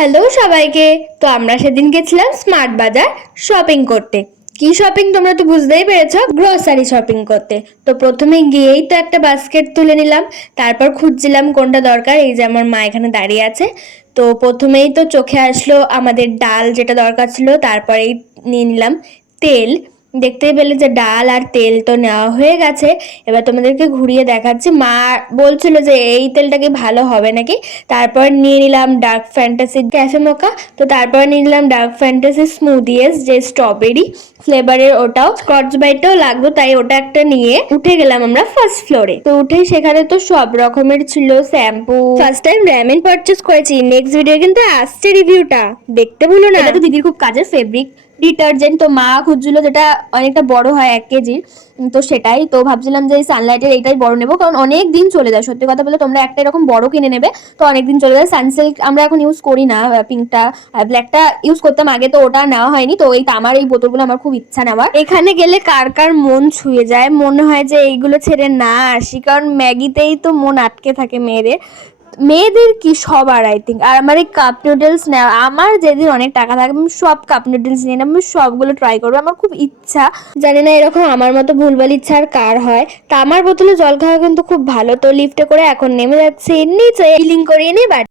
Hello সবাইকে। তো আমরা সেদিন গেছিলাম স্মার্ট বাজার শপিং করতে। কি শপিং তোমরা তো বুঝতেই পেরেছো, গ্রোসারি শপিং করতে। তো প্রথমে গিয়েই তো একটা বাস্কেট তুলে নিলাম, তারপর খুঁজছিলাম কোনটা দরকার। এই যে আমার মা এখানে দাঁড়িয়ে আছে। তো প্রথমেই তো চোখে আসলো আমাদের ডাল, যেটা দরকার ছিল। তারপরেই নিয়ে নিলাম তেল। দেখতেই পেলে যে ডাল আর তেল তো নেওয়া হয়ে গেছে। এবার তোমাদেরকে ঘুরিয়ে দেখাচ্ছি। মা বলছিল যে এই তেলটা কি ভালো হবে নাকি। তারপর নিয়ে নিলাম ডার্ক ফ্যান্টাসি ক্যাফে মোকা। তো তারপর নিয়ে নিলাম ডার্ক ফ্যান্টাসি স্মুদিয়েস, যে স্ট্রবেরি ফ্লেভারের, ওটাও স্কচ ব্রাইটটাও লাগবে, তাই ওটা একটা নিয়ে উঠে গেলাম আমরা ফার্স্ট ফ্লোরে। তো উঠে সেখানে তো সব রকমের ছিল shampoo. First time ramen purchase করেছি। নেক্সট ভিডিও কিন্তু আসছে রিভিউটা, দেখতে ভুলো না। এটা তো দিদির খুব কাজের ফেব্রিক ডিটারজেন্ট। তো মা খুঁজছিল যেটা অনেকটা বড় হয় 1 কেজির। তো সেটাই তো ভাবছিলাম যে সানলাইটের এইটাই বড় নেবো, কারণ অনেক দিন চলে যায়। সত্যি কথা বলে তোমরা একটা এরকম বড় কিনে নেবে, তো অনেক দিন চলে যায়। সানসিল্ক আমরা এখন ইউজ করি না, পিঙ্কটা ব্ল্যাকটা ইউজ করতাম আগে, তো ওটা নেওয়া হয়নি। তো এই তামার এই বোতলগুলো আমার খুব ইচ্ছা নেওয়ার। এখানে গেলে কার কার মন ছুঁয়ে যায়, মনে হয় যে এইগুলো ছেড়ে না আসি, কারণ ম্যাগিতেই তো মন আটকে থাকে মেয়েদের। মেয়েদের কি সবার আই থিঙ্ক। আর আমার এই কাপ নুডলস নেওয়া, আমার যেদিন অনেক টাকা থাকে আমি সব কাপ নুডলস নিয়ে আমি সবগুলো ট্রাই করবো। আমার খুব ইচ্ছা, জানি না এরকম আমার মতো ভুলভাল ইচ্ছা আর কার হয়। তা আমার বোতলে জল খাওয়া কিন্তু খুব ভালো। তো লিফটে করে এখন নেমে যাচ্ছে নিচে, বিলিং করিয়ে নিয়ে বাড়ি।